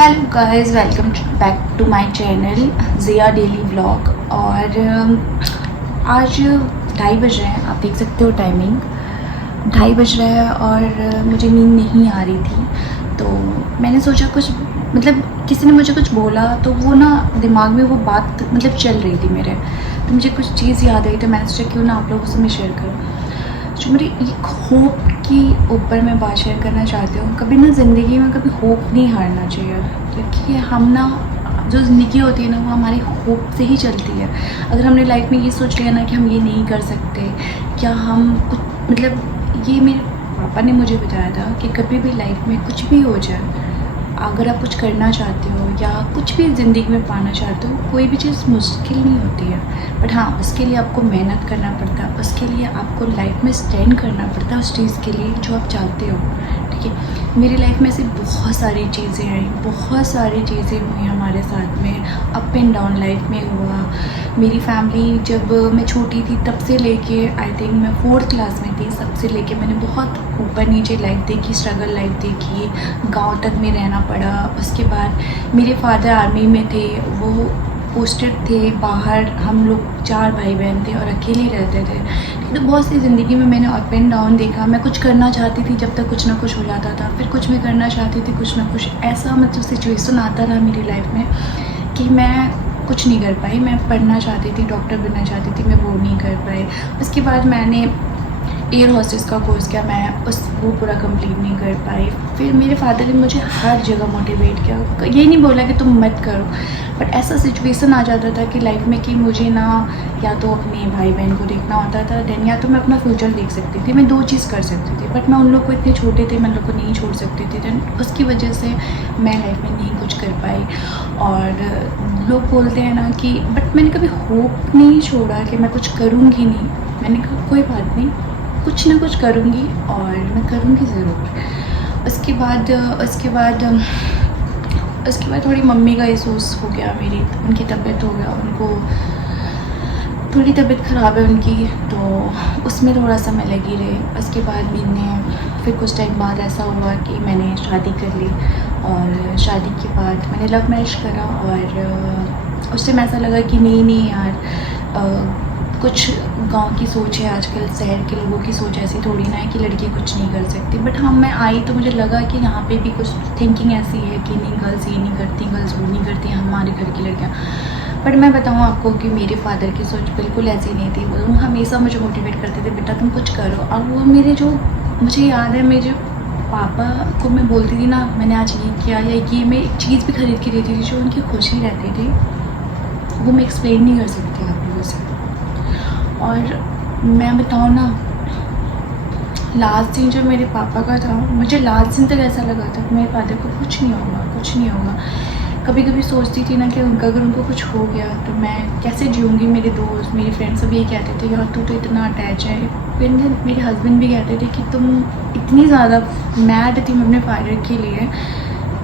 Hello guys, welcome back to my channel Zia daily vlog. और आज 2:30 बज रहे हैं। आप देख सकते हो टाइमिंग 2:30 बज रहा है और मुझे नींद नहीं आ रही थी। तो मैंने सोचा कुछ किसी ने मुझे कुछ बोला तो वो ना दिमाग में वो बात चल रही थी मेरे। तो मुझे कुछ चीज़ याद आई तो मैंने सोचा क्यों ना आप लोगों से मैं शेयर करूँ। जो मेरी एक होप की ऊपर मैं बात शेयर करना चाहती हूँ। कभी ना ज़िंदगी में कभी होप नहीं हारना चाहिए, क्योंकि हम ना जो ज़िंदगी होती है ना वो हमारी होप से ही चलती है। अगर हमने लाइफ में ये सोच लिया ना कि हम ये नहीं कर सकते, क्या हम कुछ ये मेरे पापा ने मुझे बताया था कि कभी भी लाइफ में कुछ भी हो जाए, अगर आप कुछ करना चाहते हो या कुछ भी ज़िंदगी में पाना चाहते हो, कोई भी चीज़ मुश्किल नहीं होती है। बट हाँ, उसके लिए आपको मेहनत करना पड़ता है, उसके लिए आपको लाइफ में स्टैंड करना पड़ता है उस चीज़ के लिए जो आप चाहते हो। ठीक है, मेरी लाइफ में ऐसी बहुत सारी चीज़ें आई, बहुत सारी चीज़ें हुई हमारे साथ में, अप एंड डाउन लाइफ में हुआ। मेरी फैमिली जब मैं छोटी थी तब से लेके आई थिंक मैं 4th क्लास में थी, तब से लेके मैंने बहुत ऊपर नीचे लाइफ देखी, स्ट्रगल लाइफ देखी, गांव तक में रहना पड़ा। उसके बाद मेरे फादर आर्मी में थे, वो पोस्टेड थे बाहर, हम लोग 4 भाई बहन थे और अकेले रहते थे। तो बहुत सी ज़िंदगी में मैंने अप एंड डाउन देखा। मैं कुछ करना चाहती थी जब तक कुछ ना कुछ हो जाता था, फिर कुछ मैं करना चाहती थी, कुछ ना कुछ ऐसा सिचुएशन आता रहा मेरी लाइफ में कि मैं कुछ नहीं कर पाई। मैं पढ़ना चाहती थी, डॉक्टर बनना चाहती थी, मैं वो नहीं कर पाई। उसके बाद मैंने एयर हॉस्टेस का कोर्स किया, मैं वो पूरा कंप्लीट नहीं कर पाई। फिर मेरे फादर ने मुझे हर जगह मोटिवेट किया, ये नहीं बोला कि तुम मत करो, बट ऐसा सिचुएशन आ जाता था कि लाइफ में कि मुझे ना या तो अपने भाई बहन को देखना होता था, देन या तो मैं अपना फ्यूचर देख सकती थी। मैं 2 चीज़ कर सकती थी, बट मैं उन लोग को इतने छोटे थे, मैं उन लोग को नहीं छोड़ सकती थी। देन उसकी वजह से मैं लाइफ में नहीं कुछ कर पाई। और लोग बोलते हैं ना कि, बट मैंने कभी होप नहीं छोड़ा कि मैं कुछ करूँगी नहीं। मैंने कहा कोई बात नहीं, कुछ ना कुछ करूँगी और मैं करूँगी ज़रूर। उसके बाद थोड़ी मम्मी का इशूज़ हो गया, मेरी उनकी तबीयत हो गया, उनको थोड़ी तबीयत ख़राब है उनकी, तो उसमें थोड़ा सा मैं लगी रही। उसके बाद फिर कुछ टाइम बाद ऐसा हुआ कि मैंने शादी कर ली, और शादी के बाद मैंने लव मैरिज करा। और उस टाइम ऐसा लगा कि नहीं यार, कुछ गांव की सोच है आजकल, शहर के लोगों की सोच ऐसी थोड़ी ना है कि लड़की कुछ नहीं कर सकती। बट हाँ, मैं आई तो मुझे लगा कि यहाँ पे भी कुछ थिंकिंग ऐसी है कि नहीं, गर्ल्स ये नहीं करती, गर्ल्स वो नहीं करती, हमारे घर की लड़कियाँ। बट मैं बताऊँ आपको कि मेरे फादर की सोच बिल्कुल ऐसी नहीं थी। वो हमेशा मुझे मोटिवेट करते थे, बेटा तुम कुछ करो। और वो मुझे याद है, मेरे पापा को मैं बोलती थी ना मैंने आज ये किया या ये, मैं एक चीज़ भी खरीद के देती थी, जो उनकी खुशी रहती थी वो मैं एक्सप्लेन नहीं कर सकती आप लोगों से। और मैं बताऊँ ना, लास्ट दिन जो मेरे पापा का था, मुझे लास्ट दिन तक ऐसा लगा था कि मेरे फादर को कुछ नहीं होगा, कुछ नहीं होगा। कभी कभी सोचती थी ना कि अगर उनको कुछ हो गया तो मैं कैसे जीऊँगी। मेरे दोस्त, मेरे फ्रेंड्स सब ये कहते थे यार तू तो इतना अटैच है। फिर मेरे हस्बैंड भी कहते थे कि तुम इतनी ज़्यादा मैड थी अपने फादर के लिए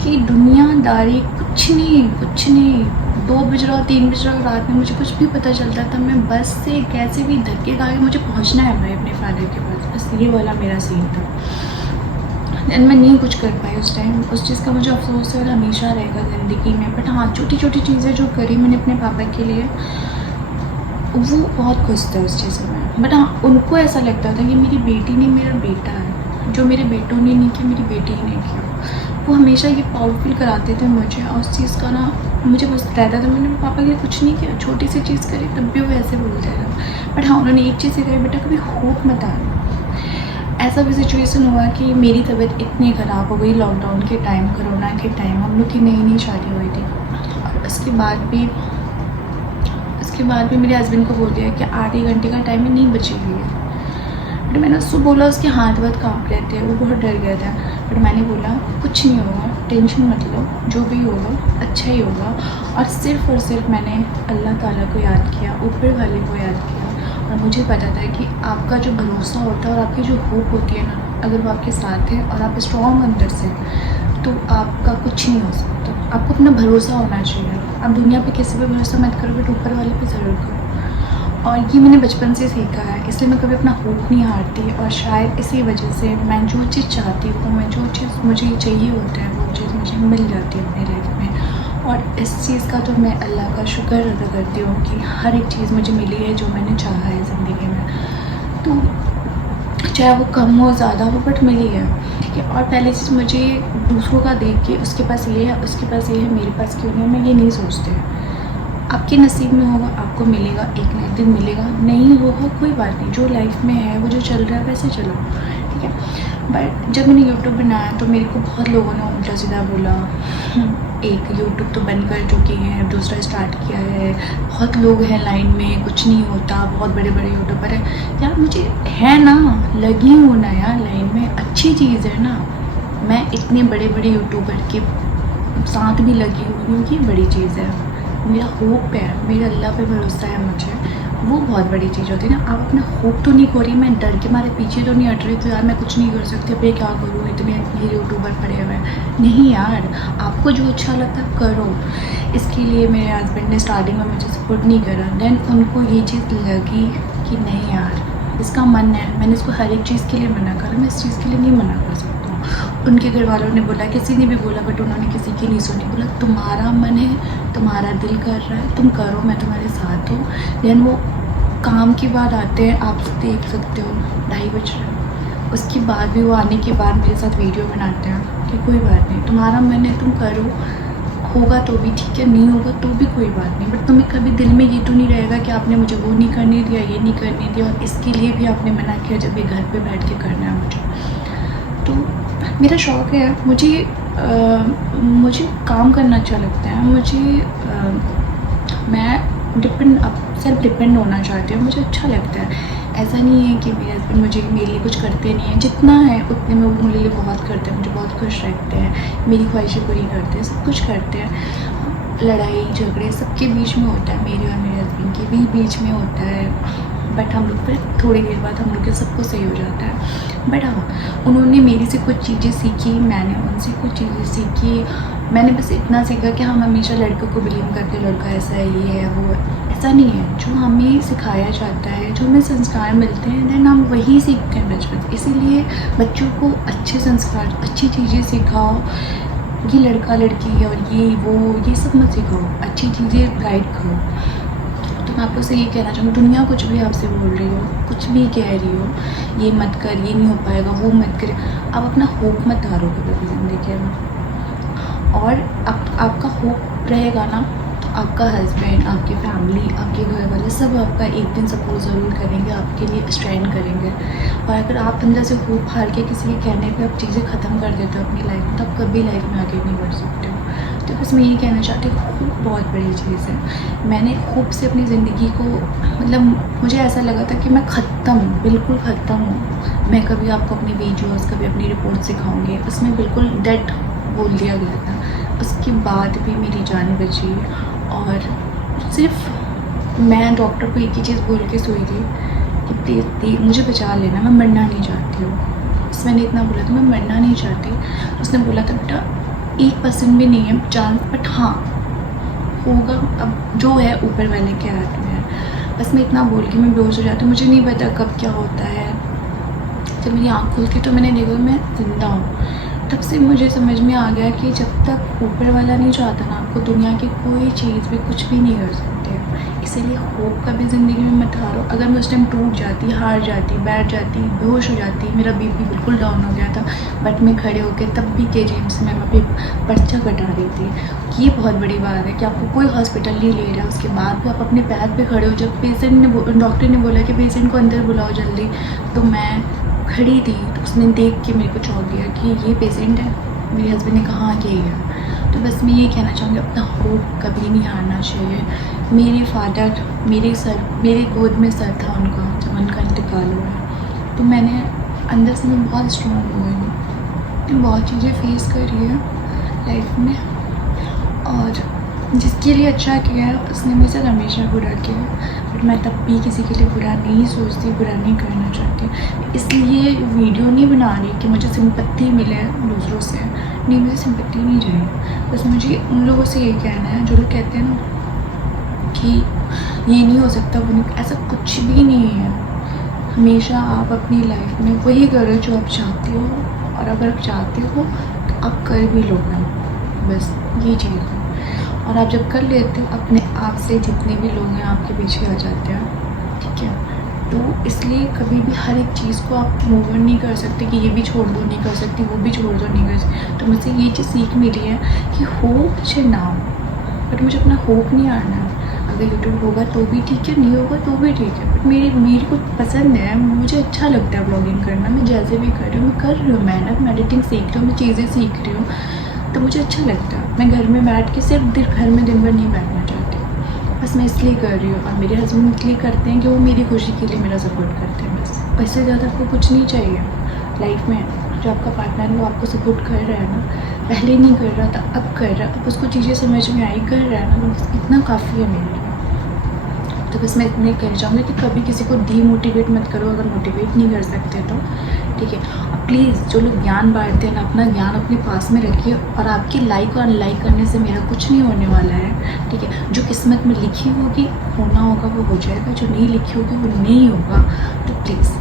कि दुनियादारी कुछ नहीं। 2 बज रहा हो, 3 बज रहा हो रात में, मुझे कुछ भी पता चलता था। मैं बस से कैसे भी धक्के खा के मुझे पहुंचना है भाई अपने फादर के पास, बस ये वाला मेरा सीन था। एंड मैं नहीं कुछ कर पाई उस टाइम। उस चीज़ का मुझे अफसोस है और हमेशा रहेगा ज़िंदगी में। बट हाँ, छोटी छोटी चीज़ें जो करी मैंने अपने पापा के लिए, वो बहुत खुश थे उस चीज़ में। बट हाँ, उनको ऐसा लगता था कि मेरी बेटी नहीं, मेरा बेटा है, जो मेरे बेटों ने नहीं किया मेरी बेटी ने किया। वो हमेशा ये प्राउड फील कराते थे मुझे, और उस चीज़ का ना मुझे बस रहता था। मैंने पापा के लिए कुछ नहीं किया, छोटी सी चीज़ करी तब भी वो ऐसे बोलते थे। बट हाँ, उन्होंने एक चीज़ सिखाई, बेटा कभी होप मत आना। ऐसा भी सिचुएशन हुआ कि मेरी तबीयत इतनी ख़राब हो गई लॉकडाउन के टाइम, कोरोना के टाइम, हम लोग की नई शादी हुई थी। और उसके बाद भी मेरे हस्बैंड को बोल दिया कि आधे घंटे का टाइम में नहीं बची हुई है। बट मैंने उसको बोला, उसके हाथ बहुत काँप रहे थे, वो बहुत डर गया था। बट मैंने बोला कुछ नहीं होगा, टेंशन मत लो, जो भी होगा अच्छा ही होगा। और सिर्फ मैंने अल्लाह ताला को याद किया, ऊपर वाले को याद किया। और मुझे पता था कि आपका जो भरोसा होता है और आपकी जो होप होती है ना, अगर वो आपके साथ है और आप स्ट्रॉन्ग अंदर से, तो आपका कुछ नहीं हो सकता। आपको अपना भरोसा होना चाहिए। आप दुनिया पे किसी पे भरोसा मत करो, बट ऊपर वाले पे ज़रूर करो। और ये मैंने बचपन से सीखा है, इसलिए मैं कभी अपना होप नहीं हारती। और शायद इसी वजह से मैं जो चीज़ चाहती हूँ, मैं जो चीज़ मुझे चाहिए होता है, वो चीज़ मुझे मिल जाती है अपनी लाइफ में। और इस चीज़ का तो मैं अल्लाह का शुक्र अदा करती हूँ कि हर एक चीज़ मुझे मिली है जो मैंने चाहा है ज़िंदगी में। तो चाहे वो कम हो ज़्यादा हो, बट मिली है, ठीक है। और पहली चीज़, मुझे दूसरों का देख के उसके पास ये है, उसके पास ये है, मेरे पास क्यों नहीं है, मैं ये नहीं सोचती। आपके नसीब में होगा, आपको मिलेगा, एक ना एक दिन मिलेगा, नहीं होगा कोई बात नहीं, जो लाइफ में है वो जो चल रहा है वैसे चलो, ठीक है। बट जब मैंने यूट्यूब बनाया तो मेरे को बहुत लोगों ने उल्टा सीधा बोला, एक यूट्यूब तो बंद कर चुकी है, दूसरा स्टार्ट किया है, बहुत लोग हैं लाइन में, कुछ नहीं होता, बहुत बड़े बड़े यूट्यूबर हैं। यार मुझे है ना, लगी हूँ ना यार लाइन में, अच्छी चीज़ है ना। मैं इतने बड़े बड़े यूट्यूबर के साथ भी लगी हुई हूँ, ये बड़ी चीज़ है। मेरा होप है, मेरा अल्लाह पे भरोसा है मुझे, वो बहुत बड़ी चीज़ होती है ना। आप अपना होप तो नहीं खो रही, मैं डर के मारे पीछे तो नहीं हट रही तो यार मैं कुछ नहीं कर सकती, अब ये क्या करूँ, इतने ये यूट्यूबर पड़े हुए हैं। नहीं यार, आपको जो अच्छा लगता है करो। इसके लिए मेरे हस्बैंड ने स्टार्टिंग में मुझे सपोर्ट नहीं करा, देन उनको ये चीज़ लगी कि नहीं यार इसका मन है, मैंने इसको हर एक चीज़ के लिए मना करा, मैं इस चीज़ के लिए नहीं मना कर सकती। उनके घर वालों ने बोला, किसी ने भी बोला, बट उन्होंने किसी की नहीं सुनी। बोला तुम्हारा मन है, तुम्हारा दिल कर रहा है, तुम करो, मैं तुम्हारे साथ हूँ। देन वो काम के बाद आते हैं, आप देख सकते हो 2:30 बज रहे हैं, उसके बाद भी वो आने के बाद मेरे साथ वीडियो बनाते हैं कि कोई बात नहीं, तुम्हारा मन है तुम करो, होगा तो भी ठीक है, नहीं होगा तो भी कोई बात नहीं, बट तुम्हें कभी दिल में ये तो नहीं रहेगा कि आपने मुझे वो नहीं करने दिया, ये नहीं करने दिया, और इसके लिए भी आपने मना किया जब ये घर पे बैठ के करना है मुझे। तो मेरा शौक़ है, मुझे काम करना अच्छा लगता है, मैं सेल्फ डिपेंड होना चाहती हूँ, मुझे अच्छा लगता है। ऐसा नहीं है कि मेरे हस्बैंड मेरे लिए कुछ करते नहीं हैं, जितना है उतने में वो मेरे लिए बहुत करते हैं, मुझे बहुत खुश रखते हैं, मेरी ख्वाहिशें पूरी करते हैं, सब कुछ करते हैं। लड़ाई झगड़े सबके बीच में होता है, मेरे और मेरे हस्बैंड के भी बीच में होता है, बट हम लोग फिर थोड़ी देर बाद हम लोग के सब कुछ सही हो जाता है। बट हाँ, उन्होंने मेरी से कुछ चीज़ें सीखी, मैंने उनसे कुछ चीज़ें सीखी। मैंने बस इतना सीखा कि हम हमेशा लड़कों को बिलीव करते, लड़का ऐसा है, ये है, वो है। ऐसा नहीं है, जो हमें सिखाया जाता है, जो हमें संस्कार मिलते हैं, देन हम वही सीखते हैं बचपन से। इसीलिए बच्चों को अच्छे संस्कार, अच्छी चीज़ें सिखाओ। ये लड़का लड़की और ये वो ये सब मत सिखाओ, अच्छी चीज़ें गाइड करो। तो मैं आपको से ये कहना चाहूँगी, दुनिया कुछ भी आपसे बोल रही हो, कुछ भी कह रही हो, ये मत कर, ये नहीं हो पाएगा, वो मत कर, आप अपना होप मत हारो कभी भी ज़िंदगी में। और आपका होप रहेगा ना, तो आपका हस्बैंड, आपकी फैमिली, आपके घर वाले सब आपका एक दिन सपोर्ट ज़रूर करेंगे, आपके लिए स्टैंड करेंगे। और अगर आप अंदर से होप हार के किसी के कहने पे आप चीज़ें ख़त्म कर देते हो अपनी लाइफ में, तो आप कभी लाइफ में आगे नहीं बढ़ सकते हो। तो बस मैं यही कहना चाहती हूँ, होप बहुत बड़ी चीज़ है। मैंने होप से अपनी ज़िंदगी को, मतलब मुझे ऐसा लगा था कि मैं ख़त्म, बिल्कुल ख़त्म हूँ। मैं कभी आपको अपनी वीडियोज़, कभी अपनी रिपोर्ट सिखाऊँगी, उसमें बिल्कुल डेड बोल दिया गया था। उसके बाद भी मेरी जान बची, और सिर्फ मैं डॉक्टर को एक ही चीज़ बोल के सोई थी कि प्लीज़ मुझे बचा लेना, मैं मरना नहीं चाहती हूँ। बस मैंने इतना बोला था, मैं मरना नहीं चाहती। उसने बोला था बेटा 1% भी नहीं है चांस, बट हाँ होगा, अब जो है ऊपर वाले के हाथ में है। बस मैं इतना बोल के मैं बेहोश हो जाती हूँ, मुझे नहीं पता कब क्या होता है। जब मेरी आँख खुलती तो मैंने देखा मैं ज़िंदा हूँ। तब से मुझे समझ में आ गया कि जब तक ऊपर वाला नहीं चाहता ना, आपको दुनिया की कोई चीज़ भी कुछ भी नहीं कर सकते। इसीलिए होप कभी ज़िंदगी में मत हारो। अगर मैं उस टाइम टूट जाती, हार जाती, बैठ जाती, बेहोश हो जाती, मेरा बीपी बिल्कुल डाउन हो गया था, बट मैं खड़े होकर तब भी KGM में मैं पर्चा कटा रही थी। ये बहुत बड़ी बात है कि आपको कोई हॉस्पिटल नहीं ले रहा, उसके बाद भी आप अपने पैर पे खड़े हो। जब डॉक्टर ने बोला कि पेशेंट को अंदर बुलाओ जल्दी, तो मैं खड़ी थी, तो उसने देख के मेरे को चौंक गया कि ये पेशेंट है। मेरे हस्बैंड ने कहा हाँ यही है। तो बस मैं ये कहना चाहूँगी, अपना होप कभी नहीं हारना चाहिए। मेरे फादर, मेरे गोद में सर था उनका जब उनका इंतकाल हुआ, तो मैंने अंदर से मैं बहुत स्ट्रॉन्ग हो गई हूँ। बहुत चीज़ें फेस करी है लाइफ में, और जिसके लिए अच्छा किया है उसने मेरे साथ हमेशा बुरा किया है, बट मैं तब भी किसी के लिए बुरा नहीं सोचती, बुरा नहीं करना चाहती। इसलिए वीडियो नहीं बना रही कि मुझे सिंपत्ति मिले दूसरों से, नहीं, मुझे सिंपत्ति नहीं चाहिए। बस मुझे उन लोगों से ये कहना है जो लोग कहते हैं ना कि ये नहीं हो सकता, वो नहीं, ऐसा कुछ भी नहीं है। हमेशा आप अपनी लाइफ में वही करो जो आप चाहते हो, और अगर आप चाहते हो तो आप कर भी लोगे, बस ये चीज़ है। और आप जब कर लेते हो अपने आप से जितने भी लोग हैं आपके पीछे आ जाते हैं, ठीक है। तो इसलिए कभी भी हर एक चीज़ को आप मूव ऑन नहीं कर सकते कि ये भी छोड़ दो नहीं कर सकती, वो भी छोड़ दो नहीं कर सकती। तो मुझे ये चीज़ सीख मिली है कि होप मुझे ना हो, बट मुझे अपना होप नहीं हारना है। अगर यूट्यूब होगा तो भी ठीक है, नहीं होगा तो भी ठीक है, बट मेरे को पसंद है, मुझे अच्छा लगता है ब्लॉगिंग करना। मैं जैसे भी कर रही हूँ, मैं कर रही हूँ मेहनत, मैं एडिटिंग सीख रही हूँ, मैं चीज़ें सीख रही हूँ, तो मुझे अच्छा लगता है। मैं घर में बैठ के सिर्फ घर में दिन भर नहीं बैठना चाहती, बस मैं इसलिए कर रही हूँ। और मेरे हस्बैंड इसलिए करते हैं कि वो मेरी खुशी के लिए मेरा सपोर्ट करते हैं, बस। इससे ज़्यादा आपको कुछ नहीं चाहिए लाइफ में। जो आपका पार्टनर है वो आपको सपोर्ट कर रहा है ना, पहले नहीं कर रहा था, अब कर रहा है, अब उसको चीज़ें समझ में आई, कर रहा है ना, तो बस इतना काफ़ी है मेरे लिए। तो बस मैं इतने कहना चाहूँगी कि कभी किसी को डीमोटिवेट मत करो, अगर मोटिवेट नहीं कर सकते तो, ठीक है। और प्लीज़ जो लोग ज्ञान बांटते हैं ना, अपना ज्ञान अपने पास में रखिए। और आपकी लाइक और अनलाइक करने से मेरा कुछ नहीं होने वाला है, ठीक है। जो किस्मत में लिखी होगी, होना होगा वो हो जाएगा, जो नहीं लिखी होगी वो नहीं होगा। तो प्लीज़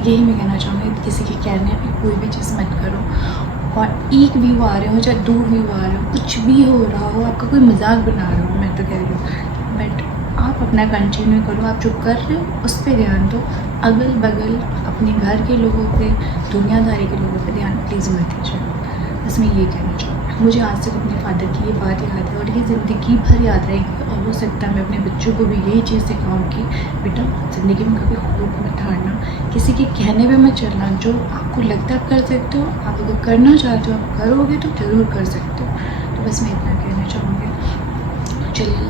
यही मैं कहना चाहूँगी, किसी के कहने पे कोई भी चीज़ मत करो। और एक व्यू आ रहे हो चाहे 2 व्यू आ रहे हो, कुछ भी हो रहा हो, आपका कोई मजाक बना रहा हो, मैं तो कह रही हूँ, बट आप अपना कंटिन्यू करो। आप जो कर रहे हो उस पर ध्यान दो। अगल बगल अपने घर के लोगों पे, दुनियादारी के लोगों पे ध्यान प्लीज़ मत दीजिए। बस मैं ये कहना चाहूँगी। मुझे आज तक अपने फादर की ये बात याद है और ये ज़िंदगी भर याद रहेगी। और हो सकता है मैं अपने बच्चों को भी यही चीज़ सिखाऊँ कि बेटा ज़िंदगी में कभी होप मत हारना, किसी के कहने पे मत चलना। जो आपको लगता है आप कर सकते हो, आप अगर करना चाहते हो, आप करोगे तो ज़रूर कर सकते हो। तो बस मैं इतना कहना चाहूँगी। चलिए